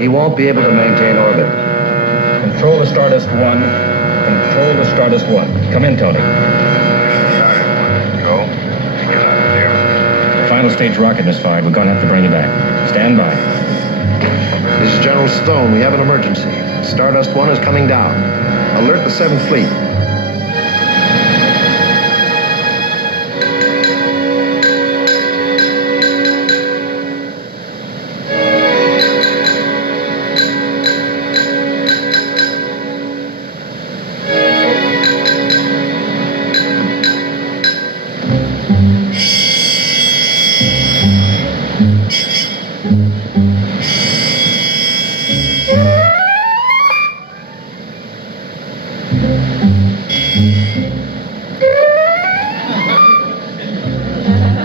He won't be able to maintain orbit. Control to Stardust 1. Control to Stardust 1. Come in, Tony. Go. You're not clear. The final stage rocket misfired. We're going to have to bring you back. Stand by. This is General Stone. We have an emergency. Stardust 1 is coming down. Alert the 7th Fleet.